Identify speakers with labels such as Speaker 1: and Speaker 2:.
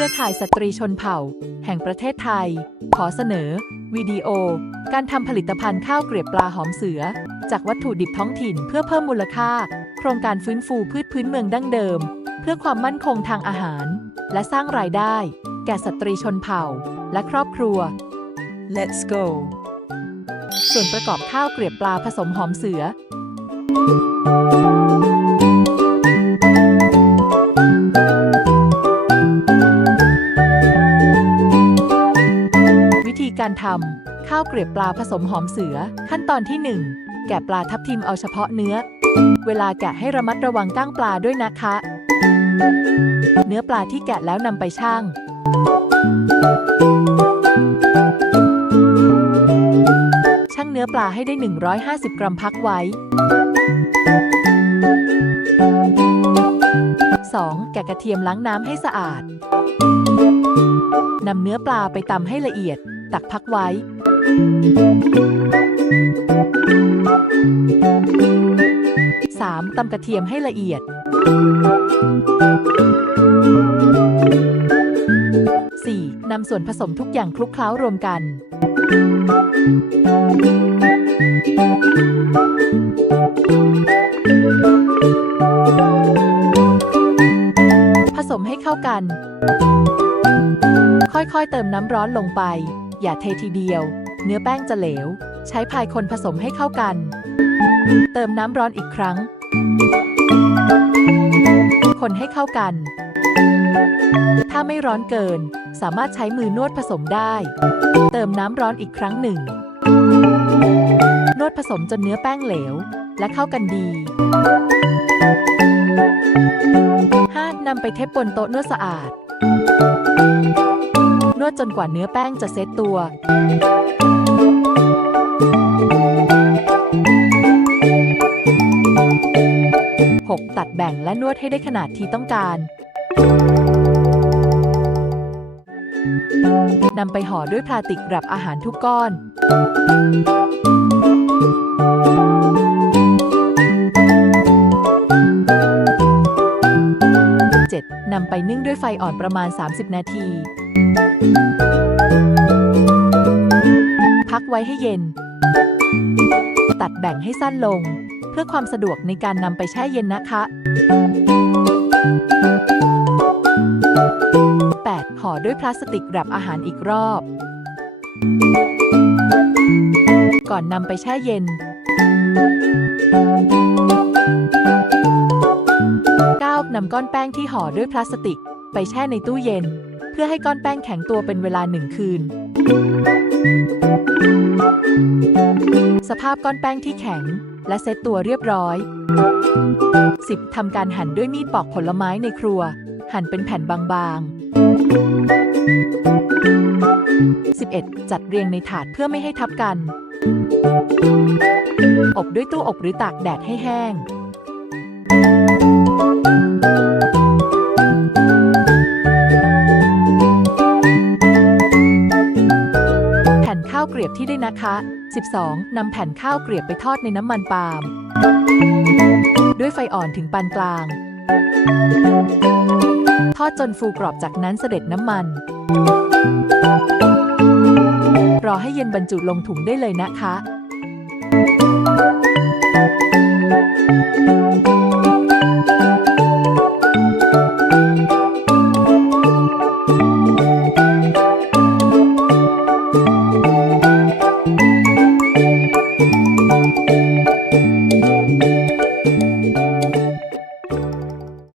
Speaker 1: รือข่ายสตรีชนเผ่า แห่งประเทศไทย ขอเสนอ วิดีโอ การทำผลิตภัณฑ์ข้าวเกรียบปลาหอมเสือ จากวัตถุดิบท้องถิ่นเพื่อเพิ่มมูลค่า โครงการฟื้นฟูพืชพื้นเมืองดั้งเดิม เพื่อความมั่นคงทางอาหาร และสร้างรายได้ แก่สตรีชนเผ่า และครอบครัว
Speaker 2: Let's go.
Speaker 1: ส่วนประกอบข้าวเกรียบปลาผสมหอมเสือ การทำข้าวเกรียบปลาผสมหอมเสือ ขั้นตอนที่ 1 แกะปลาทับทิมเอาเฉพาะเนื้อ เวลาแกะให้ระมัดระวังก้างปลาด้วยนะคะ เนื้อปลาที่แกะแล้วนำไปชั่งชั่งเนื้อปลาให้ได้ 150 กรัมพักไว้ 2. แกะกระเทียมล้างน้ำให้สะอาด นำเนื้อปลาไปตำให้ละเอียด ตักพักไว้ 3. ตำกระเทียมให้ละเอียด 4. นำส่วนผสมทุกอย่างคลุกเคล้ารวมกัน ผสมให้เข้ากัน ค่อยๆ เติมน้ำร้อนลงไป อย่าเททีเดียว เนื้อแป้งจะเหลว ใช้พายคนผสมให้เข้ากัน เติมน้ำร้อนอีกครั้ง คนให้เข้ากัน ถ้าไม่ร้อนเกิน สามารถใช้มือนวดผสมได้ เติมน้ำร้อนอีกครั้งหนึ่ง นวดผสมจนเนื้อแป้งเหลว และเข้ากันดี 5. นำไปเทบบนโต๊ะนวดสะอาด นวดจนกว่าเนื้อแป้งจะเซตตัว 6. ตัดแบ่งและนวดให้ได้ขนาดที่ต้องการ นำไปห่อด้วยพลาสติกแรปอาหารทุกก้อนำไปนึ่งด้วยไฟอ่อนประมาณ 30 นาที พักไว้ให้เย็น ตัดแบ่งให้สั้นลง เพื่อความสะดวกในการนำไปแช่เย็นนะคะ 8. ห่อด้วยพลาสติกแรปอาหารอีกรอบ ก่อนนำไปแช่เย็นำก้อนแป้งที่ห่อด้วยพลาสติก ไปแช่ในตู้เย็น เพื่อให้ก้อนแป้งแข็งตัวเป็นเวลาหนึ่งคืน สภาพก้อนแป้งที่แข็ง และเซตตัวเรียบร้อย 10. ทำการหั่นด้วยมีดปอกผลไม้ในครัว หั่นเป็นแผ่นบางๆ 11. จัดเรียงในถาดเพื่อไม่ให้ทับกัน อบด้วยตู้อบหรือตากแดดให้แห้งาวเกรียบที่ได้นะคะ 12. นำแผ่นข้าวเกรียบไปทอดในน้ำมันปาล์ม ด้วยไฟอ่อนถึงปานกลาง ทอดจนฟูกรอบจากนั้นเสด็จน้ำมัน รอให้เย็นบรรจุลงถุงได้เลยนะคะ